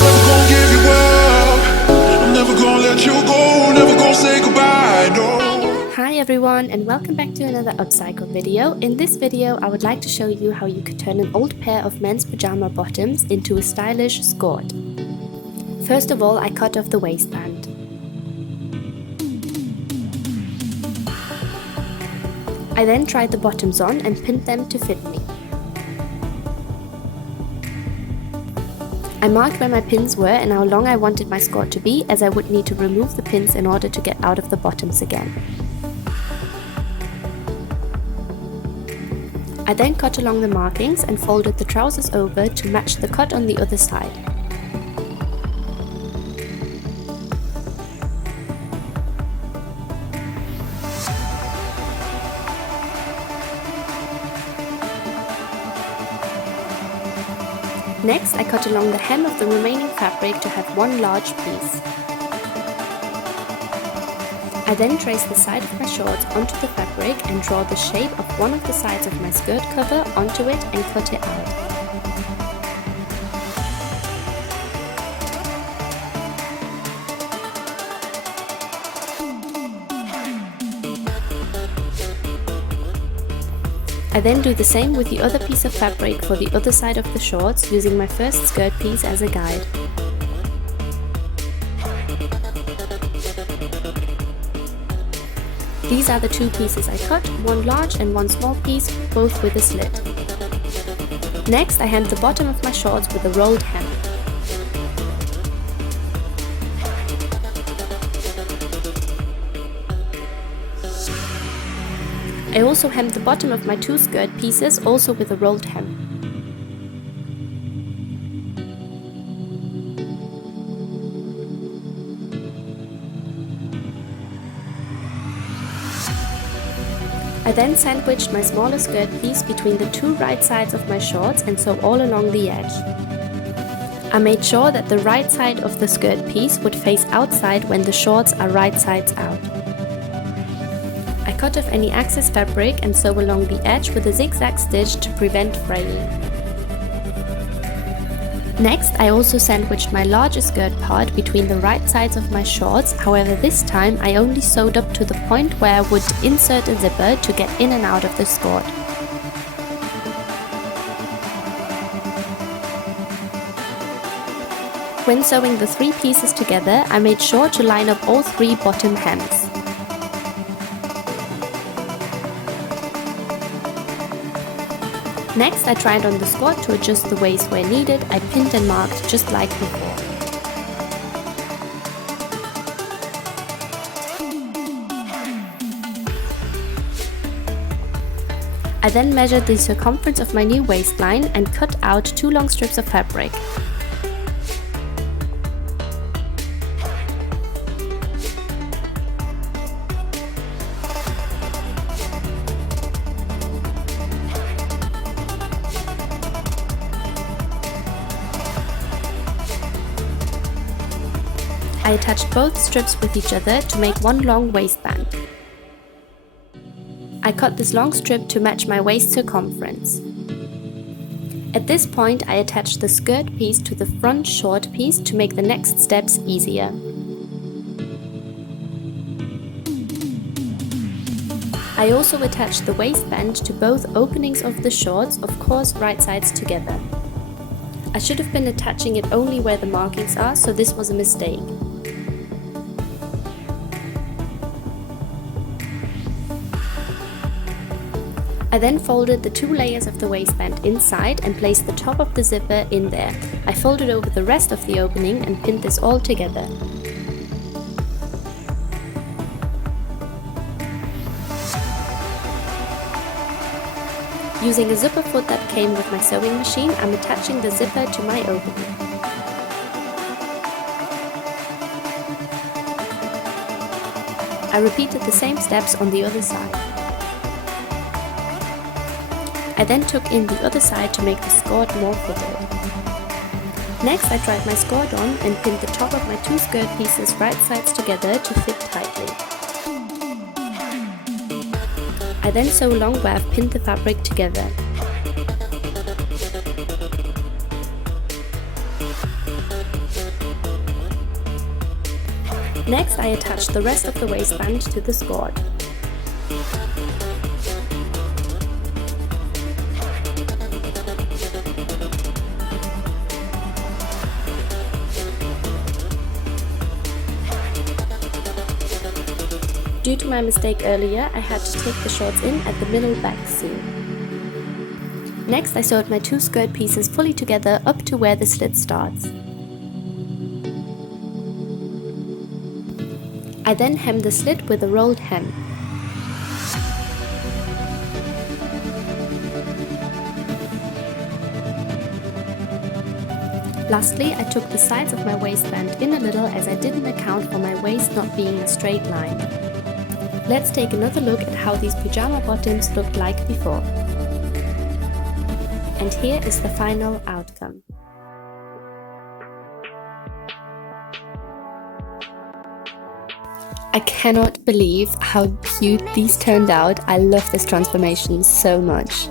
Never gonna give you up. I'm never gonna let you go. Never gonna say goodbye, no. Hi everyone, and welcome back to another upcycle video. In this video I would like to show you how you could turn an old pair of men's pajama bottoms into a stylish skort. First of all, I cut off the waistband. I then tried the bottoms on and pinned them to fit me. I marked where my pins were and how long I wanted my skort to be, as I would need to remove the pins in order to get out of the bottoms again. I then cut along the markings and folded the trousers over to match the cut on the other side. Next, I cut along the hem of the remaining fabric to have one large piece. I then trace the side of my shorts onto the fabric and draw the shape of one of the sides of my skirt cover onto it and cut it out. I then do the same with the other piece of fabric for the other side of the shorts, using my first skirt piece as a guide. These are the two pieces I cut, one large and one small piece, both with a slit. Next, I hem the bottom of my shorts with a rolled hem. I also hemmed the bottom of my two skirt pieces, also with a rolled hem. I then sandwiched my smaller skirt piece between the two right sides of my shorts and sew all along the edge. I made sure that the right side of the skirt piece would face outside when the shorts are right sides out. I cut off any excess fabric and sew along the edge with a zigzag stitch to prevent fraying. Next, I also sandwiched my larger skirt part between the right sides of my shorts, however this time I only sewed up to the point where I would insert a zipper to get in and out of the skort. When sewing the three pieces together, I made sure to line up all three bottom hems. Next, I tried on the skort to adjust the waist where needed. I pinned and marked just like before. I then measured the circumference of my new waistline and cut out two long strips of fabric. I attached both strips with each other to make one long waistband. I cut this long strip to match my waist circumference. At this point, I attached the skirt piece to the front short piece to make the next steps easier. I also attached the waistband to both openings of the shorts, of course right sides together. I should have been attaching it only where the markings are, so this was a mistake. I then folded the two layers of the waistband inside and placed the top of the zipper in there. I folded over the rest of the opening and pinned this all together. Using a zipper foot that came with my sewing machine, I'm attaching the zipper to my opening. I repeated the same steps on the other side. I then took in the other side to make the skort more fitted. Next, I tried my skort on and pinned the top of my two skirt pieces right sides together to fit tightly. I then sew along where I've pinned the fabric together. Next, I attached the rest of the waistband to the SKORT. Due to my mistake earlier, I had to take the shorts in at the middle back seam. Next, I sewed my two skirt pieces fully together up to where the slit starts. I then hemmed the slit with a rolled hem. Lastly, I took the sides of my waistband in a little as I didn't account for my waist not being a straight line. Let's take another look at how these pyjama bottoms looked like before. And here is the final outcome. I cannot believe how cute these turned out. I love this transformation so much.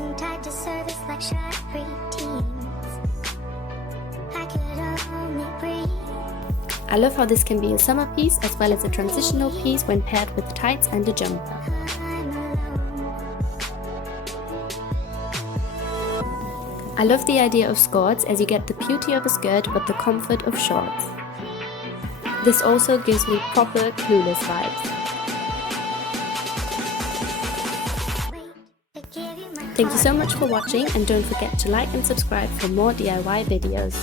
I love how this can be a summer piece as well as a transitional piece when paired with tights and a jumper. I love the idea of skirts as you get the beauty of a skirt but the comfort of shorts. This also gives me proper clueless vibes. Thank you so much for watching and don't forget to like and subscribe for more DIY videos.